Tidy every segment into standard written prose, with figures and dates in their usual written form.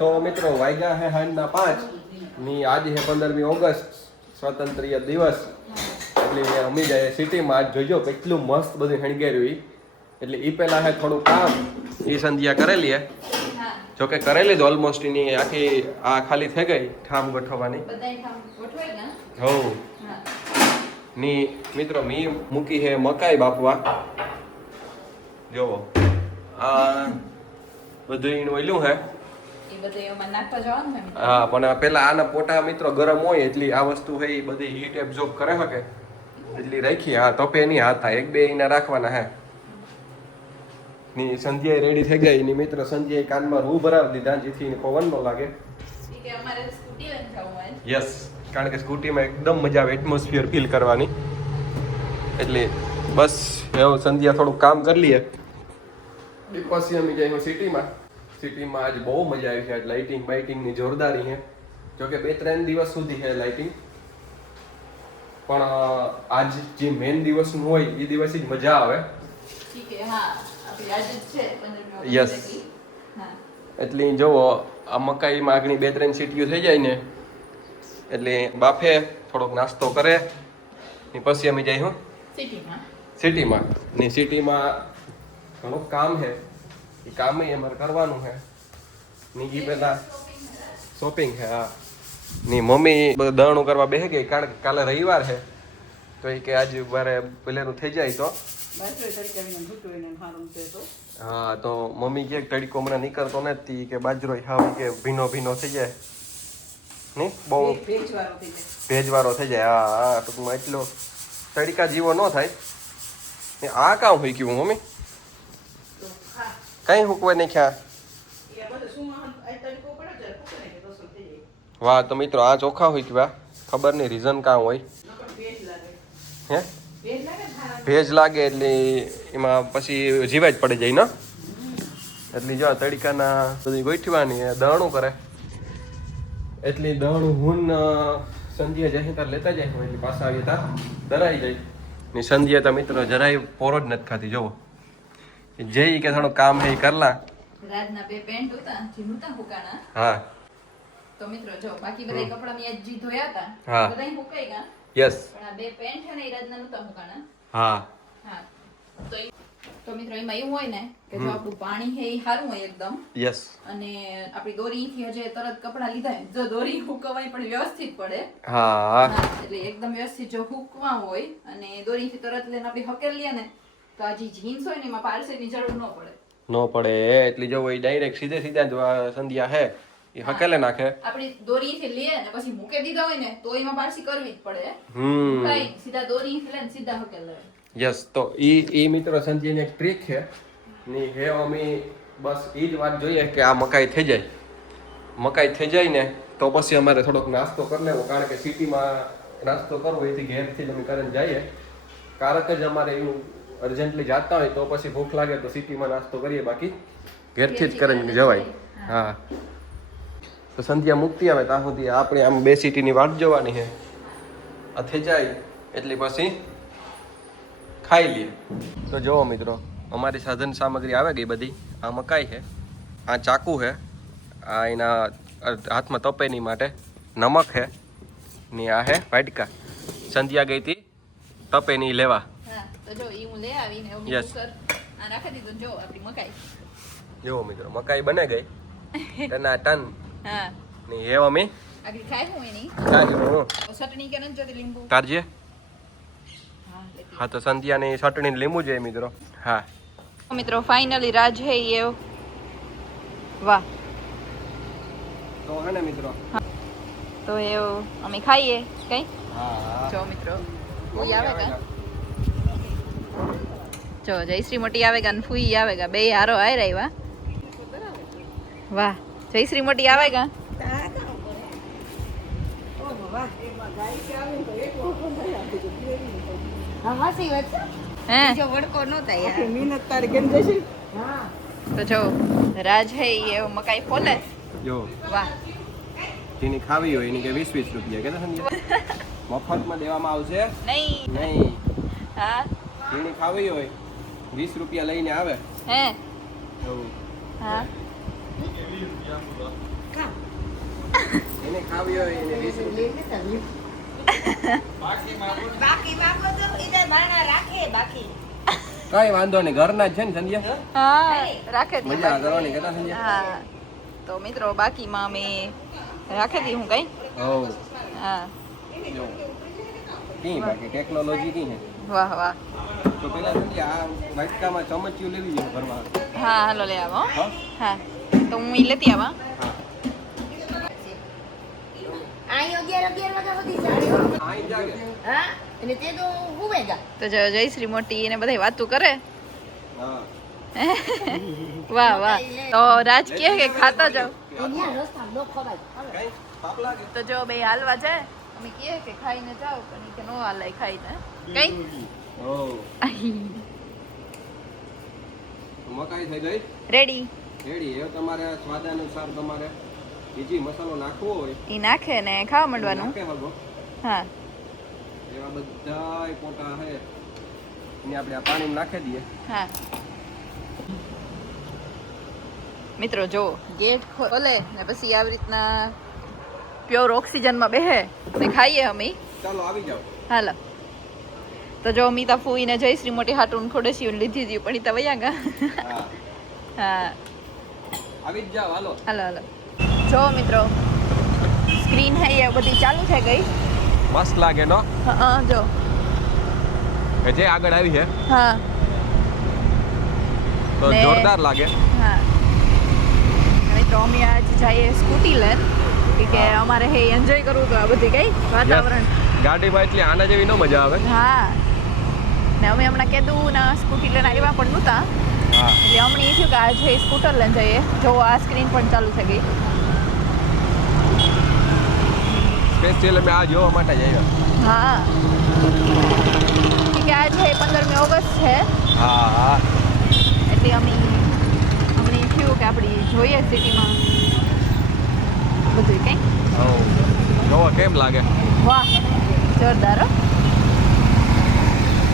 તો મિત્રો વાગ્યા હે સાંજના 5 ની આજે છે 15મી ઓગસ્ટ સ્વાતંત્ર્ય દિવસ એટલે અમી જાય સિટીમાં આજ જોજો કેટલું મસ્ત બધું હણગાર્યું એટલે ઈ પહેલા હે થોડું કામ ઈ સંધ્યા કરેલી હે જોકે કરેલી જ ઓલમોસ્ટ એની આખી આ ખાલી થઈ ગઈ ઠામ ગોઠવવાની હો ની મિત્રો મી મૂકી હે મકાઈ બાપવા જોવો આ બધું એનું ઓલું હે હા પણ પેલા આના પોટા મિત્રો ગરમ હોય એટલે આ વસ્તુ હે એ બધી હીટ એબ્ઝોર્બ કરે શકે એટલે રાખી હા તપે નહીં હાથા એક બે એના રાખવાના હે ની સંધ્યા રેડી થઈ ગઈ ની મિત્રો સંધ્યા કાનમાં રૂ ભરાવી દીધા જેથી પવન ન લાગે યસ કારણ કે સ્કૂટીમાં એકદમ મજા આવે એટમોસ્ફિયર ફીલ કરવાની એટલે બસ એવું સંધ્યા થોડું કામ કરી લઈએ પછી અમે જઈએ સિટીમાં આજે બહુ મજા આવી છે આજ લાઇટિંગ બાઇટિંગની જોરદારી છે જોકે 2-3 દિવસ સુધી છે લાઇટિંગ પણ આજ જે મેઇન દિવસનું હોય એ દિવસે જ મજા આવે યસ એટલે જોવો આ મકાઈમાં આગળ 2-3 સીટીઓ થઈ જાય ને એટલે બાફે થોડોક નાસ્તો કરે ને પછી અમે જઈએ હું સિટીમાં ને સિટીમાં ઘણું કામ છે એ કામ અમારે કરવાનું છે ની ઈ પેલા શોપિંગ છે હા ની મમ્મી દળણું કરવા બેસી ગઈ કારણ કે કાલે રવિવાર છે તો એ કે આજે મારે પેલેનું થઈ જાય તો હા તો મમ્મી કે તડકો મને નીકળતો નથી કે બાજરો હાવ કે ભીનો ભીનો થઈ જાય નહીં બહુ ભેજવાળો થઈ જાય હા હા ટૂંકમાં એટલો તડકા જેવો ન થાય ને આ કામ હોય ગયું મમ્મી કઈ હુકવાય નહીં ખ્યા વાહ તો મિત્રો આ ચોખા હોય કે ખબર નહીં રીઝન કાં હોય હે ભેજ લાગે એટલે એમાં પછી જીવા જ પડી જાય ને એટલે જો તડકાના બધી ગોઠવાની દળણું કરે એટલે દળણું હું સંધ્યા જાય તાર લેતા જાય એટલે પાછા આવીએ તાર દરાઈ જાય ને સંધ્યા તો મિત્રો જરાય પોરો જ નથી ખાતી જોવો જે કે થોડું કામ હે કરલા રાજના બે પેન્ટ હતા જે નહોતા હુકાણા હા તો મિત્રો જો બાકી બધા કપડા મે જ ધોયા હતા હા બધાય હુકાઈ ગયા યસ પણ આ બે પેન્ટ છે ને એ રાજના નહોતા હુકાણા હા હા તો મિત્રો એમાં એવું હોય ને કે જો આપણું પાણી છે એ સારું હોય એકદમ યસ અને આપણી દોરીથી હજે તરત કપડા લીધા જો દોરી હુકવાય પણ વ્યવસ્થિત પડે હા એટલે એકદમ વ્યવસ્થિત જો હુકવા હોય અને દોરીથી તરત લઈને આપણે હકેલ લઈએ ને તો આ જે જીન્સ હોય ને એમાં પાર્સલની જરૂર ન પડે નો પડે એટલે જો એ ડાયરેક્ટ સીધે જો આ સંધ્યા હે એ હકેલે નાખે આપણી દોરીથી લે ને પછી મૂકે દીધા હોય ને તો એમાં પારસી કરવી જ પડે કઈ સીધા દોરીથી લે ને સીધા હકેલ લે યસ તો ઈ મિત્રો સંધ્યાની એક ટ્રીક છે ની હે અમે બસ ઈ જ વાત જોઈએ કે આ મકાઈ થઈ જાય ને તો પછી અમારે થોડોક નાસ્તો કરી લેવો કારણ કે સિટીમાં નાસ્તો કરવો એથી ઘેરથી જ અમે કરીને જઈએ કારણ જ અમારે એવું અર્જન્ટલી જાતા હોય તો પછી ભૂખ લાગે તો સિટીમાં નાસ્તો કરીએ બાકી ઘેરથી જ કરીને જવાય હા તો સંધ્યા મુક્તિ આવે ત્યાં સુધી આપણે આમ બે સિટીની વાટ જોવાની છે આ થઈ જાય એટલે પછી ખાઈ લઈએ તો જુઓ મિત્રો અમારી સાધન સામગ્રી આવે ગઈ બધી આ મકાઈ છે આ ચાકુ છે આ એના હાથમાં તપેની માટે નમક છે ને આ છે વાટકા સંધ્યા ગઈ હતી તપેની લેવા તો જો ઈ હું લે આવીને એવું કુકર આ રાખી દીધું જો આપણી મકાઈ જો મિત્રો મકાઈ બને ગઈ ટના ટન હા ની હે મમ્મી આગળ ખાય હું એની ચટણી કે ન જોતી લીંબુ તારજે હા તો સંધ્યાની ચટણી લીંબુ જોઈએ મિત્રો હા મિત્રો ફાઇનલી રાજ હે એ વાહ તો હે ને મિત્રો તો એવું અમે ખાઈએ કઈ હા જો મિત્રો કોઈ આવે કા જો જયશ્રી મોટી આવેગા ને ફૂઈ આવેગા બે હારો આય રહ્યા વાહ જયશ્રી મોટી આવેગા તો જો રાજ હે એ મકાઈ ફોલે જો વાહ જેની ખાવી હોય એની કે 20-20 રૂપિયા કે સંધ્યા મફતમાં દેવામાં આવશે નહીં હા જેની ખાવી હોય 20 રૂપિયા લઈને આવે હે એવું હા ખાવી હોય એને 20 રૂપિયા કઈ વાંધો નહીં, ઘરના જ છે ને સંધ્યા. હા રાખે દી મજા કરવાની કેટલા સંધ્યા. હા તો મિત્રો બાકીમાં અમે રાખી દી હું કઈ હો હા જો કી બાકી ટેકનોલોજી કી હે. વાહ વાહ તો પેલા સંધ્યા આ વાટકામાં ચમચિયું લેવી જોઈએ ભરવા. હા હાલો લે આવો હા હા તો હું ઈ લેતી આવા હા અહીં 11 વાગ્યા સુધી જાણે આઈ જાગે. હા અને તે તો હુવેગા તો જો જયશ્રી મોટી એને બધા વાતું કરે હા વાહ વાહ તો રાજ કહે કે ખાતા જાઓ અહીંયા રસ્તા નો ખવાય કઈ પાપ લાગે. તો જો બે હાલવા જાય અમે કહે કે ખાઈને જાઓ પણ ઈ કે નો હાલાય ખાઈને કઈ હો મકાઈ થઈ ગઈ રેડી રેડી. હવે તમારે સ્વાદાનુસાર તમારે બીજી મસાલો નાખવો હોય ઈ નાખે ને ખાવા માંડવાનું નાખે હગો. હા એવા બધાય પોટા હે એને આપણે આ પાણીમાં નાખી દઈએ. હા મિત્રો જો ગેટ ખોલે ને પછી આવી રીતના પ્યોર ઓક્સિજનમાં બેહે ને ખાઈએ અમે ચાલો આવી જાઓ. હાલો તો જો મીતા ફૂઈને જયશ્રી મોટી હાટુન ખોડેસી લીધી હતી પણ ઈ તો વયા ગયા હા હા આવી જ જાઓ હાલો. હાલો હાલો જો મિત્રો સ્ક્રીન હે એ બધી ચાલુ થઈ ગઈ મસ્ત લાગે નો હા જો કે જે આગળ આવી છે હા તો ને- જોરદાર લાગે. હા મિત્રો અમે આજ જઈએ સ્કૂટી લઈને કે અમારે હે એન્જોય કરવું તો આ બધી કઈ વાતાવરણ ગાડીમાં એટલી આના જેવી ન મજા આવે. હા ને અમે હમણાં કીધું ને સ્કૂટી લઈને આવ્યા પણ નહોતા હા એટલે હમણાં એ થયું કે આજે સ્કૂટર લઈને જઈએ જો આ સ્ક્રીન પણ ચાલુ થઈ ગઈ સ્પેશિયલ અમે આ જોવા માટે જ આવ્યા. હા કે આજે 15મી ઓગસ્ટ છે હા હા એટલે અમે હમણાં થયું કે આપણી જોઈએ સિટીમાં બધું કંઈ જોવો કેમ લાગે. વાહ જોરદાર હો.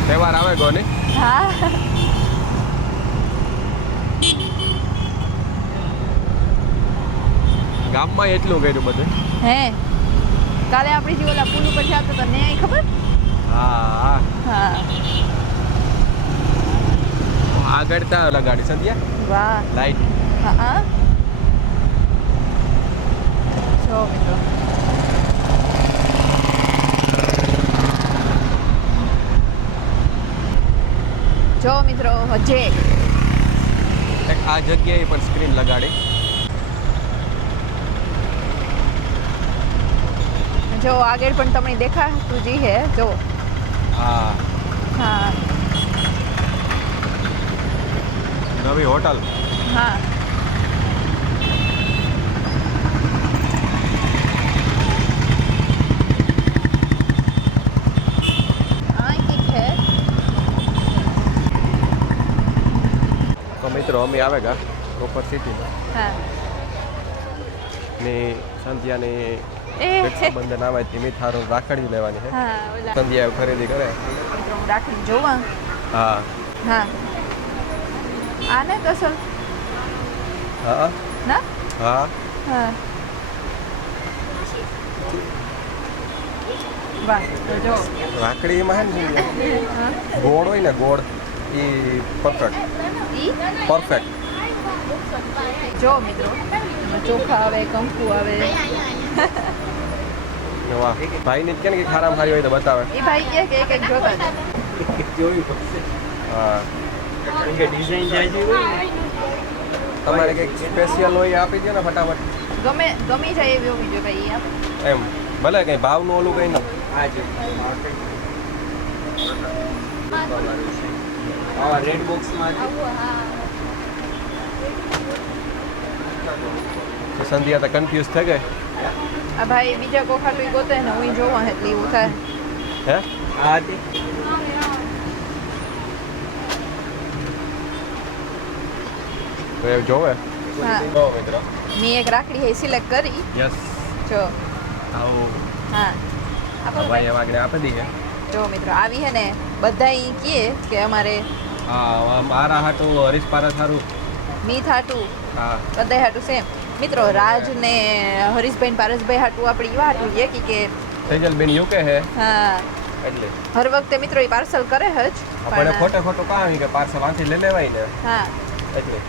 તહેવાર આવે ગો ને. હા ગામમાં એટલું કર્યું બધું. હે કાલે આપણી જે ઓલા પુલ ઉપર જતો તો ને ખબર હા હા આગળ ત્યાં લગાડી સંધ્યા વાહ લાઈટ. હા જો મિત્રો જો મિત્રો હજે એક આ જગ્યાએ પણ સ્ક્રીન લગાડી. જો આગળ પણ તમને દેખાતું જી હે જો હા હા નવી હોટલ. હા આ ઠીક છે તો મિત્રો અમે આવે ગા પ્રોપર સિટીમાં હા ની સંધ્યાની એ રક્ષાબંધન આવે ધીમી થારું રાખડી લેવાની છે. હા ઓલા સંધ્યા ખરીદી કરે. મિત્રો હું રાખીને જોવા હા હા આ ને કસલ હા ના હા હા વાહ તો જો રાખડી એમાં છે ને સંધ્યા હા ગોળ હોય ને ગોળ એ પરફેક્ટ ઈ પરફેક્ટ. જો મિત્રો એમાં ચોખા આવે કંકુ આવે વાહ ભાઈને જ કે ને કે ખારામાં ખારી હોય તો બતાવે. એ ભાઈ કે એક એક જોતા છે હા તમારે કંઈક સ્પેશિયલ હોય એ આપી દો ને ફટાફટ. ગમી જાય એવી હોવી જોઈએ ભાઈ આપ એમ ભલે કંઈ ભાવનું ઓલું કંઈ ન. રેડ બોક્સમાં સંધ્યા તો કન્ફ્યુઝ થઈ ગઈ. આ ભાઈ બીજા કોખાટું ગોતે ને હું જોવા એટલે એવું થાય હે આ હતી તો એ જોવે. હા જો મિત્રો મેં એક રાખડી હે સિલેક્ટ કરી યસ જો આવું હા આપો ભાઈ એમ આગળ આપી દઈએ. જો મિત્રો આવી હે ને બધા ઈ કહે કે અમારે હા મારા હાટું હરીશ પારા સારું. મી થાટું હા બધા હાટું સેમ મિત્રો રાજ ને હરીશભાઈ ને પારસભાઈ હાટું આપણે એવા હાટું લઈએ કે સેજલબેન યુકે હે હા એટલે હર વખતે મિત્રો એ પાર્સલ કરે જ આપણે ખોટે ખોટું કામ કે પાર્સલ આથી લઈ લેવાય ને હા એટલે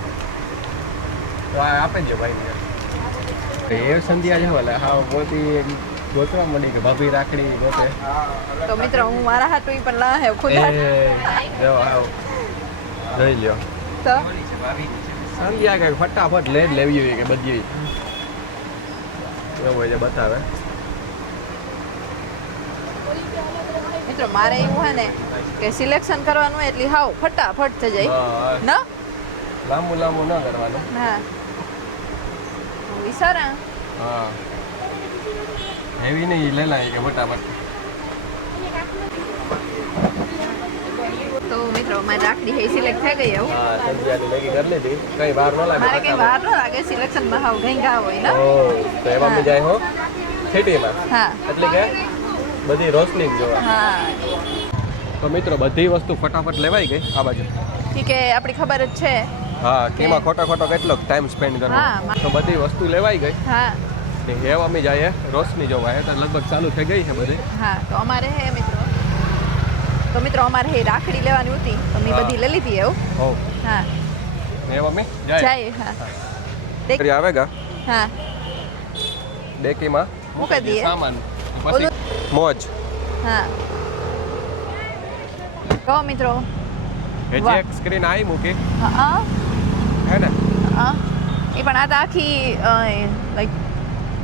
તો આ આપે જ ભાઈ ને એ સંધ્યા છે વાલા હા મોટી ગોતવા મળી કે ભાભી રાખડી ગોતે તો મિત્રો હું મારા હાટું ઈ પણ લા હે ખુદ જો આવ જોઈ લ્યો તો સંધ્યા કે ફટાફટ લે જ લેવી હોય કે બધી એવું હોય છે બતાવે મિત્રો મારે એવું હે ને કે સિલેક્શન કરવાનું હોય એટલે હાવ ફટાફટ થઈ જાય ન લાંબુ લાંબુ ન કરવાનું હા વિચારા હા હેવી નહીં લે લાય કે ફટાફટ તો મિત્રો મારી રાખડી હે સિલેક્ટ થઈ ગઈ એવું હા સંધ્યાની મેગી કરી લીધી કઈ વાર ન લાગે મારે કઈ વાર ન લાગે સિલેક્શનમાં હાવ ઘેંઘા હોય ને ઓ તો એમાં મી જાય હો સિટીમાં હા એટલે કે બધી રોશની જ જોવા હા તો મિત્રો બધી વસ્તુ ફટાફટ લેવાઈ ગઈ આ બાજુ ઠીક છે આપણી ખબર જ છે હા કેમાં ખોટો કેટલો ટાઈમ સ્પેન્ડ હા, કરવાનો તો બધી વસ્તુ લેવાઈ ગઈ હા ને હેવ અમે જાય રોશની જોવા તો લગભગ ચાલુ થઈ ગઈ છે બધી હા તો અમારે હે મિત્રો અમારે હે રાખડી લેવાની હતી તો મેં હા. બધી લઈ લીધી એવું હો હા હેવ અમે જાય જાય હા ફરી આવેગા હા ડેકીમાં મૂકી દઈએ સામાન પછી મોજ હા તો મિત્રો હજી વાહ. એક સ્ક્રીન આવી મૂકી હા હે ને હા એ પણ આ તો આખી લાઈક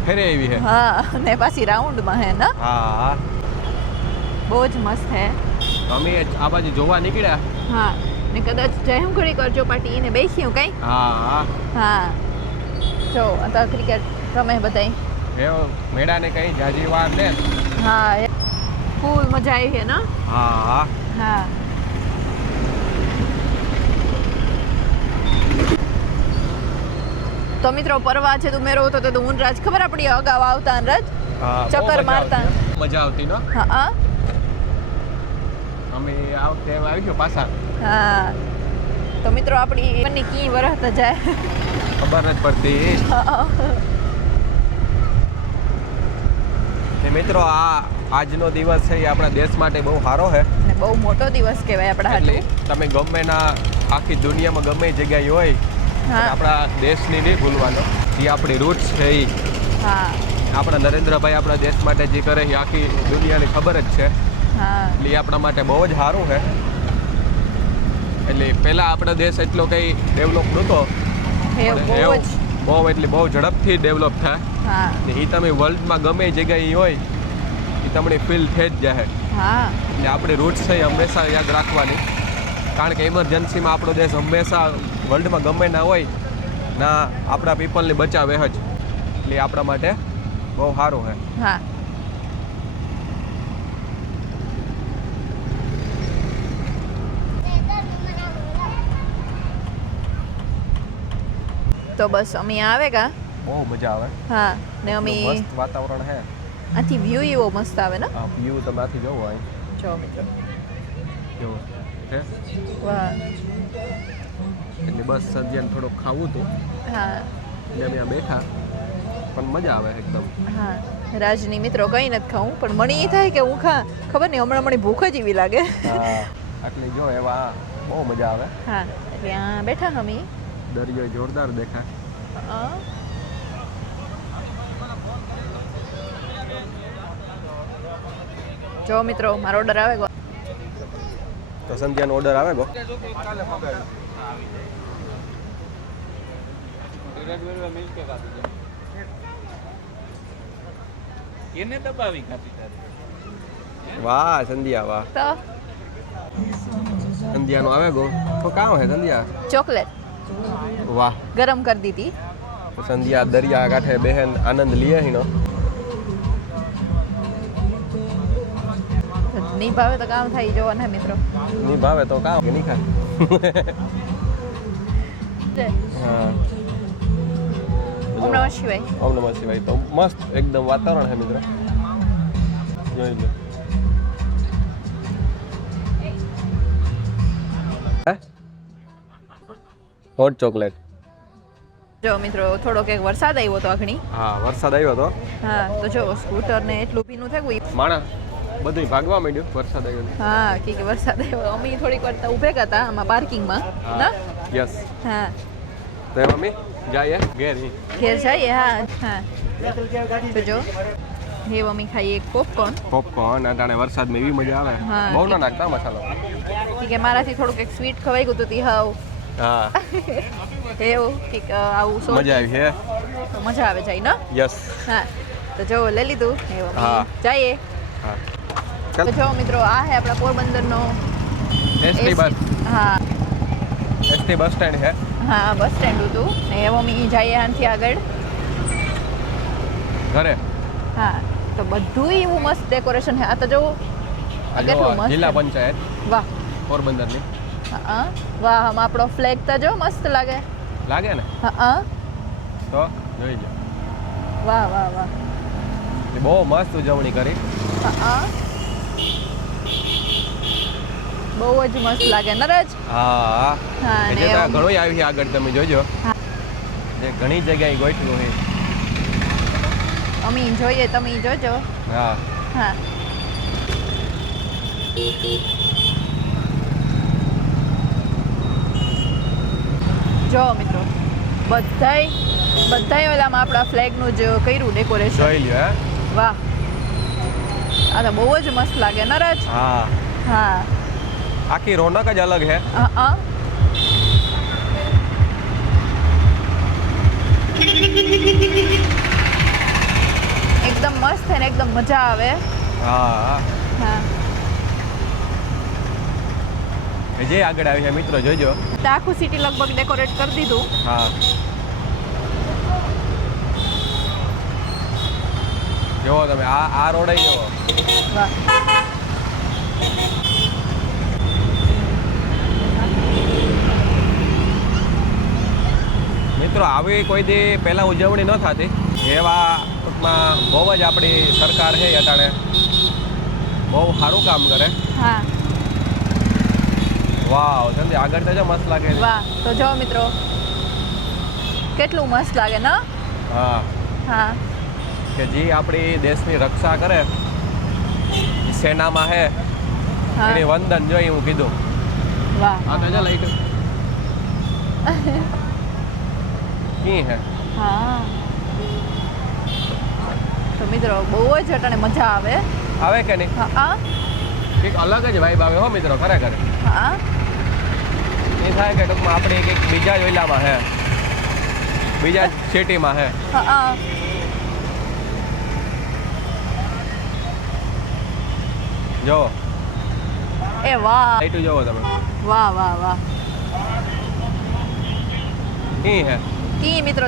ફેરે એવી હે હા ને પાછી રાઉન્ડમાં હે ને હા બહુ જ મસ્ત હે અમે આ બાજુ જોવા નીકળ્યા હા ને કદાચ જય હું ઘડી કરજો પાર્ટી ને બેસ્યું કઈ હા હા જો આ તો ક્રિકેટ રમે બધાય હેવ મેળાને કઈ જાજી વાર ને હા ફૂલ મજા આવી છે ને હા હા તો મિત્રો પરવા છે તું મેરો હતો તો હું રાજ ખબર આપણી અગાઉ આવતા ને રાજ હા ચક્કર મારતા. મજા આવતી નો હા અમે આ વખતે આવી ગયો પાછા હા તો મિત્રો આપણી બંને કી વરસ જાય ખબર નથી પડતી હા ને મિત્રો આજનો દિવસ છે એ આપણા દેશ માટે બહુ સારો છે ને બહુ મોટો દિવસ કહેવાય આપણા એટલે હાટુ તમે ગમે ના આખી દુનિયામાં ગમે એ જગ્યાએ હોય હા પણ આપણા દેશની નહીં ભૂલવાનો જે આપણી રૂટ્સ છે એ હા આપણા નરેન્દ્રભાઈ આપણા દેશ માટે જે કરે એ આખી દુનિયાને ખબર જ છે હા એટલે એ આપણા માટે બહુ જ સારું છે એટલે પહેલાં આપણો દેશ એટલો કંઈ ડેવલપ નહોતો હે પણ બહુ એવું જ બહુ એટલે બહુ ઝડપથી ડેવલપ થાય હા ને એ તમે વર્લ્ડમાં ગમે એ જગ્યાએ હોય એ તમને ફીલ થઈ જ જાય હા એટલે આપણી રૂટ્સ છે એ હંમેશા યાદ રાખવાની કારણ કે ઇમરજન્સીમાં આપણો દેશ હંમેશા વર્લ્ડમાં ગમે ના હોય ના આપણા પીપલને બચાવે જ એટલે એ આપણા માટે બહુ સારું છે હા તો બસ અમે આવે કા બહુ મજા આવે હા ને અમે મસ્ત વાતાવરણ છે આથી વ્યૂ એવો મસ્ત આવે ને આ વ્યૂ તમે આથી જોવો અહીં જો મિત્રો જોવો છે વાહ એટલે બસ સદ્યાને થોડુંક ખાવું હતું હા એટલે અમે આ બેઠા પણ મજા આવે એકદમ હા રાજની મિત્રો કંઈ નથી ખાવું પણ મને એ થાય કે હું ખબર નહીં હમણાં મને ભૂખ જ એવી લાગે હા એટલે જો એવા બહુ મજા આવે હા એટલે આ બેઠા અમે દરિયો જોરદાર દેખાય જો મિત્રો મારો ઓર્ડર આવે ગો તો સંધ્યાનો ઓર્ડર આવે ગો એને દબાવી કાપી તારી વાહ સંધ્યા વાહ તો સંધ્યાનો આવે ગો તો કામ હે સંધ્યા ચોકલેટ વાહ ગરમ કરી દીધી સંધ્યા દરિયા કાંઠે બહેન આનંદ લીએ હિનો નહીં ભાવે તો કામ થાય જોવાના મિત્રો ની ભાવે તો કામ કે નહીં ખાય હા ઓમ નમઃ શિવાય ઓમ નમઃ શિવાય તો મસ્ત એકદમ વાતાવરણ છે મિત્રો જોઈ લો હે હોટ ચોકલેટ જો મિત્રો થોડોક એક વરસાદ આવ્યો તો આખણી. હા વરસાદ આવ્યો હતો. હા તો જો સ્કૂટર ને એટલું ભીનું થયું. માણસ બધું ભાગવા માંડ્યું વરસાદ આવ્યો. હા કે વરસાદ આવ્યો. અમે થોડીક વાર તો ઊભે હતા આમાં પાર્કિંગમાં ના. યસ. હા તો મમ્મી જાય ઘેર ઘેર જઈએ. હા હા તો જો હે મમ્મી ખાઈએ પોપકોર્ન. પોપકોર્ન અટાણે વરસાદમાં એવી મજા આવે. હા. બહુ ના નાખતા મસાલો. કે મારાથી થોડુંક એક સ્વીટ ખવાઈ ગયું હતું હાવ હા એવું કે આવું સો મજા આવી છે. તો મજા આવે જાય ને. યસ. હા તો જો લઈ લીધું હે હા. મમ્મી જઈએ. હા તો જો મિત્રો આ હે આપણા પોરબંદરનો એસટી બસ. હા એસટી બસ સ્ટેન્ડ છે. હા બસ સ્ટેન્ડ હતું ને એ મમ્મી જઈએ આનાથી આગળ. ઘરે હા તો બધું એવું મસ્ત ડેકોરેશન છે. આ તો જો આ જો કેટલું મસ્ત જિલ્લા છે. પંચાયત વાહ પોરબંદરની હા વાહ આમ આપણો ફ્લેગ તો જો મસ્ત લાગે. લાગે ને હા તો જોઈ લો. વાહ વાહ વાહ એ બહુ મસ્ત ઉજવણી કરી. હા બહુ જ મસ્ત લાગે નરજ. હા હા એ ને જે એવું. ઘણું આવી છે આગળ તમે જોજો. હા. જે ઘણી જગ્યાએ ગોઠવું છે. અમે જોઈએ તમે જોજો. હા હા જો મિત્રો બધાય ઓલામાં આપણા ફ્લેગનું જ કર્યું ડેકોરેશન. જોઈ લ્યો હે. વાહ આ તો બહુ જ મસ્ત લાગે નરજ. હા હા આખી રોનક જ અલગ છે. એકદમ મસ્ત છે ને એકદમ મજા આવે. હા હા જે આગળ આવી છે મિત્રો જોજો. તો આખું સિટી લગભગ ડેકોરેટ કરી દીધું. હા જોવો તમે આ રોડ જોવો. વાહ મિત્રો આવી કોઈ દી પહેલા ઉજવણી ન થતી. એવા ટૂંકમાં બહુ જ આપણી સરકાર છે અટાણે બહુ સારું કામ કરે. હા વાવ સંધી આગળ તો જો મસ્ત લાગે છે. વાહ તો જો મિત્રો કેટલું મસ્ત લાગે ને. હા હા કે જે આપણી દેશની રક્ષા કરે ઈ સેનામાં હે હા એની વંદન જોઈ હું કીધું. વાહ આ તો જો લાઈટ કી હે. હા તો મિત્રો બહુ જ અટાણે મજા આવે. આવે કે નહીં. હા કંઈક અલગ જ વાઇબ આવે હો મિત્રો ખરેખર. હા એ થાય કે ટૂંકમાં આપણે કંઈક બીજા જ ઓલામાં હે બીજા જ સિટીમાં હે. હા જો એ વાહ લાઈટ જોવો તમે. વાહ વાહ વાહ કી હે. કી મિત્રો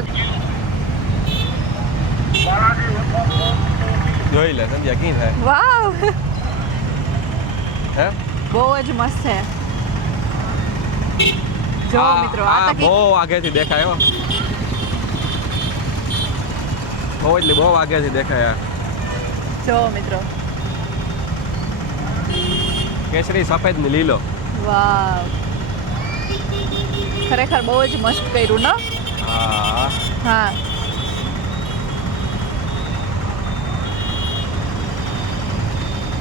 જોઈ લે સંધ્યા કી થાય વાવ હે. બહુ જ મસ્ત છે. જો મિત્રો આ તો બહુ આગેથી દેખાય હો. બહુ આગેથી દેખાય. જો મિત્રો કેસરી સફેદ ને લીલો. વાવ ખરેખર બહુ જ મસ્ત કર્યું ને. હા હા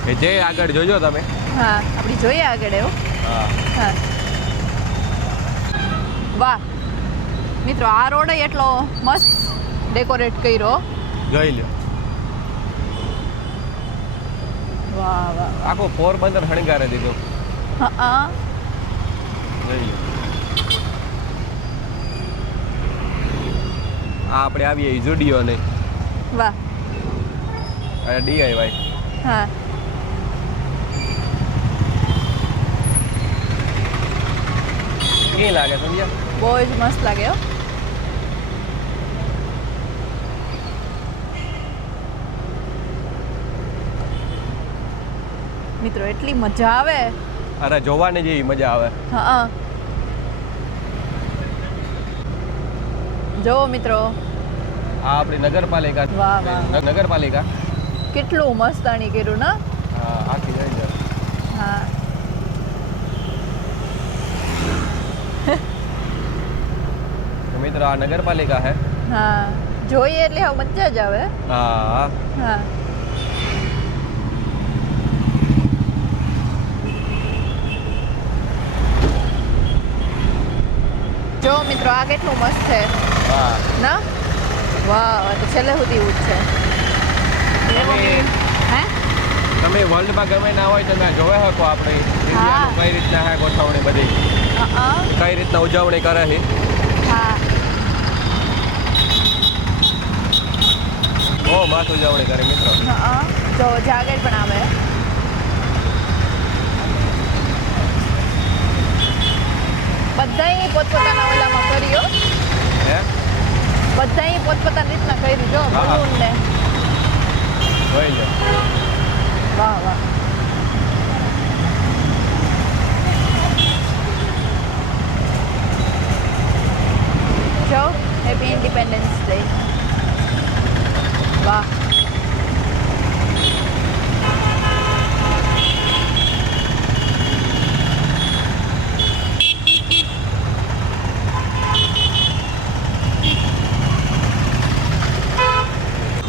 એ જે આગળ જોજો તમે. હા આપણી જોઈએ આગળ એવું. હા હા વાહ મિત્રો આ રોડ એટલો મસ્ત ડેકોરેટ કર્યો. જોઈ લ્યો. વાહ વાહ આખું પોરબંદર શણગારે દીધું. હા જોઈ લ્યો. આ આપણે આવીએ જુડિયો ને વાહ DIY. હા કી લાગે સમજ્યા. બહુ જ મસ્ત લાગે હો. મિત્રો એટલી મજા આવે. અરે જોવાની જેવી મજા આવે. હા જો મિત્રો આ આપણી નગરપાલિકા. વાહ, વાહ, વાહ. નગરપાલિકા. કેટલું મસ્તાણી કર્યું ને. હા આખી જોઈ લો. હા મિત્રો આ નગરપાલિકા હે. હા જોઈએ એટલે હવે મજા જ આવે. હા હા જો મિત્રો આ કેટલું મસ્ત છે હા. ના વાહ આ તો છેલ્લે સુધી એવું જ છે તમે- હે તમે વર્લ્ડમાં ગમે ના હોય તમે આ જોવે શકો આપણે ઇન્ડિયાનું કઈ રીતના હે ગોઠવણી બધી, કઈ રીતના ઉજવણી કરે છે. હા બહુ મસ્ત ઉજવણી કરે મિત્રો. જો જાગર પણ આવે બધાય પોતપોતાના ઓલામાં કર્યો હે બધાય પોતપોતાની રીતના કરી જો હા. બલૂન ને જોઈ લો. વાહ વાહ જો હેપી ઇન્ડિપેન્ડન્સ ડે વાહ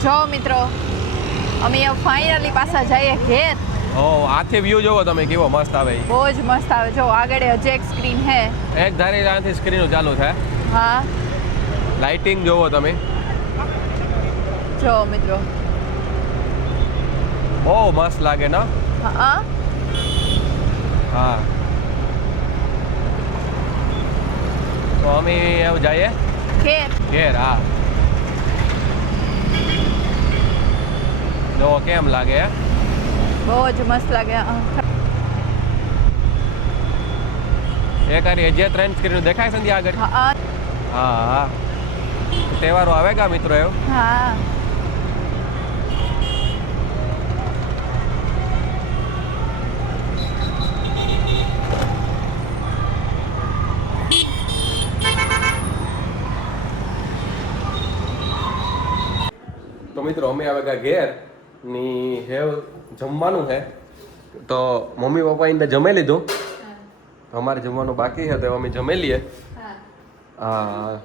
જો મિત્રો અમે ફાઇનલી પાછા જઈએ ઘેર ઓ આથી વ્યૂ જોવો તમે કેવો મસ્ત આવે ઈ. બહુ જ મસ્ત આવે જો આગળ હજી એક સ્ક્રીન હે એક ધારી ત્યાંથી સ્ક્રીનો ચાલુ થાય. હા લાઇટિંગ જોવો તમે જો મિત્રો બહુ મસ્ત લાગે ને. હા હા તો અમે એવું જઈએ ઘેર ઘેર. હા જો કેમ લાગે હે? બહુ જ મસ્ત લાગે એક આરી જે 3 સ્ક્રીન દેખાય છે ને ત્યાં આગળ. હા હા હા તહેવારો આવે કા મિત્રો એવું. હા તો મિત્રો અમે આવે ગયા ઘેર ની હે જમવાનું છે તો મમ્મી પપ્પા એને જમી લીધું, અમારે જમવાનું બાકી છે તો અમે જમી લઈએ. હા